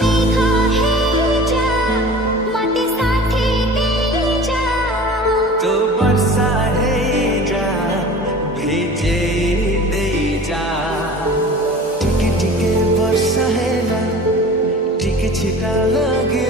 মেঘা হয়ে যা, মাটি সাথে নিয়ে যা। तो बरसा है जा भेजे दे जा टिके टिके बरसा है ना टिके छिटा लगे